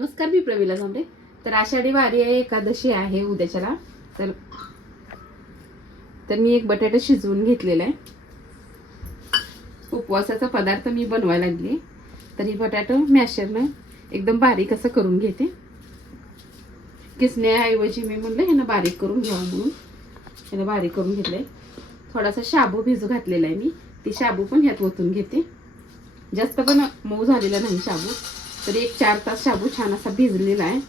नमस्कार मी प्रवीला झांबडे तर आषाढी वारी आहे एकादशी आहे उद्याच्याला. तर तर मी एक बटाटा शिजवून घेतलेला आहे. उपवासाचा पदार्थ मी बनवायला लागले. तर ही बटाटा मॅशरनं एकदम बारीक असं करून घेते. किसण्याऐवजी मी म्हणलं ह्यानं बारीक करून घ्यावं म्हणून. ह्यानं बारीक करून घेतलं आहे थोडासा शाबू भिजू घातलेला आहे मी. ती शाबू पण ह्यात ओतून घेते. जास्त पण मऊ झालेला नाही शाबू. तर एक चार तास शाबू छान असा भिजलेला आहे.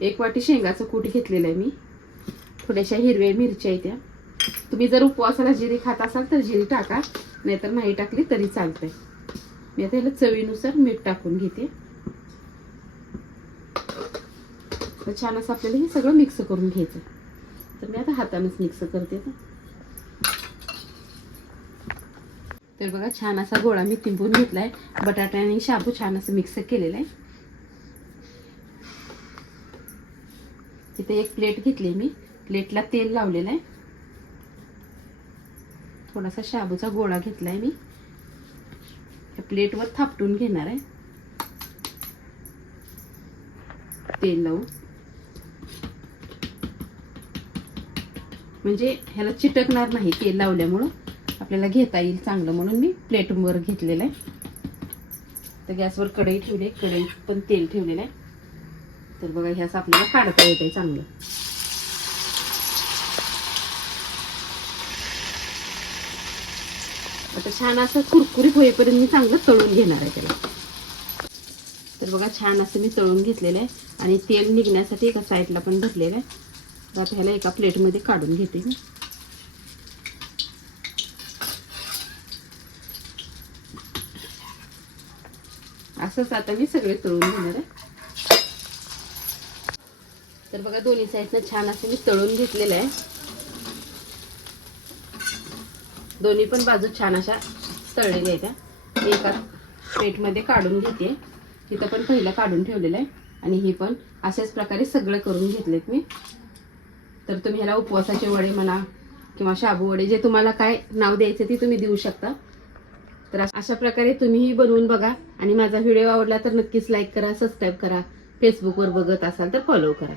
एक वाटी शेंगाचं कूट घेतलेलं आहे मी. थोड्याशा हिरव्या मिरच्या आहेत त्या. तुम्ही जर उपवासाला जिरी खात असाल तर जिरी टाका नाहीतर नाही टाकली तरी चालतंय. मी आता याला चवीनुसार मीठ टाकून घेते. तर छान असं आपल्याला हे सगळं मिक्स करून घ्यायचं. तर मी आता हातानेच मिक्स करते आता. तर बघा छान असा गोळा मी तिंबून घेतला आहे बटाटा आणि शाबू छान असं मिक्स केलेलं आहे. इथे एक प्लेट घेतली मी. प्लेटला तेल लावलेलं आहे. थोडासा शाबूचा गोळा घेतला आहे मी. या प्लेटवर थापटून घेणार आहे. तेल लावून. म्हणजे ह्याला चिटकणार नाही तेल लावल्यामुळं. आपल्याला घेता येईल चांगलं म्हणून मी प्लेटवर घेतलेलं आहे. तर गॅसवर कढई ठेवली आहे. कढईत पण तेल ठेवलेलं आहे. तर बघा ह्यास आपल्याला काढता येत आहे चांगलं. आता छान असं कुरकुरीत होईपर्यंत मी चांगलं तळून घेणार आहे त्याला. तर बघा छान असं मी तळून घेतलेलं आहे. आणि तेल निघण्यासाठी एका साईडला पण भरलेलं आहे. आता ह्याला एका प्लेटमध्ये काढून घेते मी. असंच आता मी सगळे तळून घेणार आहे. तर बघा दोन्ही साईडनं छान असं मी तळून घेतलेलं आहे. दोन्ही पण बाजू छान अशा तळलेल्या आहेत. त्या मी एका प्लेटमध्ये काढून घेते. तिथं पण पहिलं काढून ठेवलेलं आहे. आणि हे पण अशाच प्रकारे सगळं करून घेतलेत मी. तर तुम्ही ह्याला उपवासाचे वडे म्हणा किंवा शाबू वडे जे तुम्हाला काय नाव द्यायचं ते तुम्ही देऊ शकता. तर अशा प्रकारे तुम्हीही बनवून बघा. आणि माझा व्हिडिओ आवडला तर नक्कीच लाईक करा सबस्क्राईब करा. फेसबुकवर बघत असाल तर फॉलो करा.